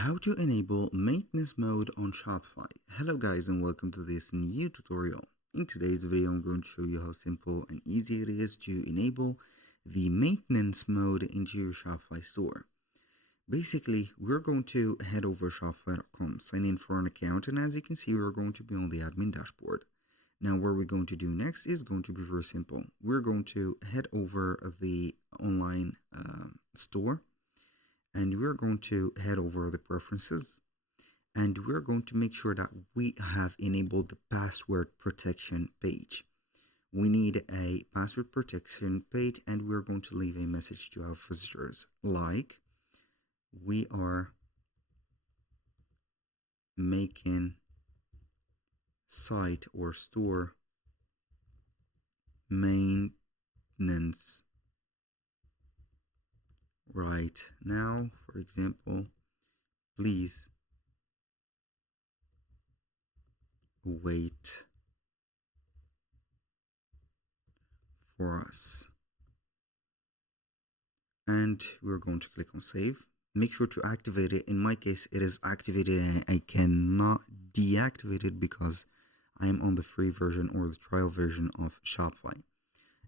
How to enable maintenance mode on Shopify. Hello guys and welcome to this new tutorial. In today's video I'm going to show you how simple and easy it is to enable the maintenance mode into your Shopify store. Basically, we're going to head over shopify.com, sign in for an account, and as you can see we're going to be on the admin dashboard. Now what we're going to do next is going to be very simple. We're going to head over the online store, and we're going to head over the preferences, and we're going to make sure that we have enabled the password protection page. We need a password protection page, and we're going to leave a message to our visitors like, we are making site or store maintenance right now. For example, please wait for us. And we're going to click on save. Make sure to activate it. In my case, it is activated and I cannot deactivate it because I am on the free version or the trial version of Shopify.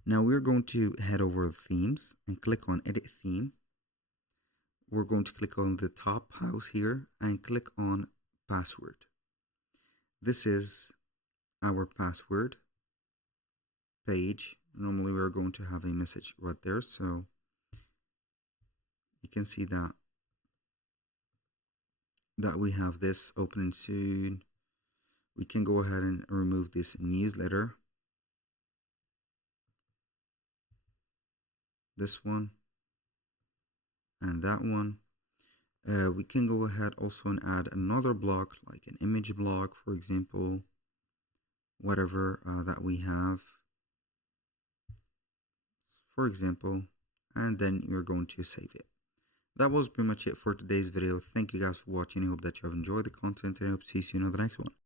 Now we're going to head over the themes and click on edit theme. We're going to click on the top house here and click on password. This is our password page. Normally we're going to have a message right there, so you can see that we have this opening soon. We can go ahead and remove this newsletter, this one and that one. We can go ahead also and add another block, like an image block, for example, whatever that we have, for example, and then you're going to save it. That was pretty much it for today's video. Thank you guys for watching. I hope that you have enjoyed the content, and I hope to see you in the next one.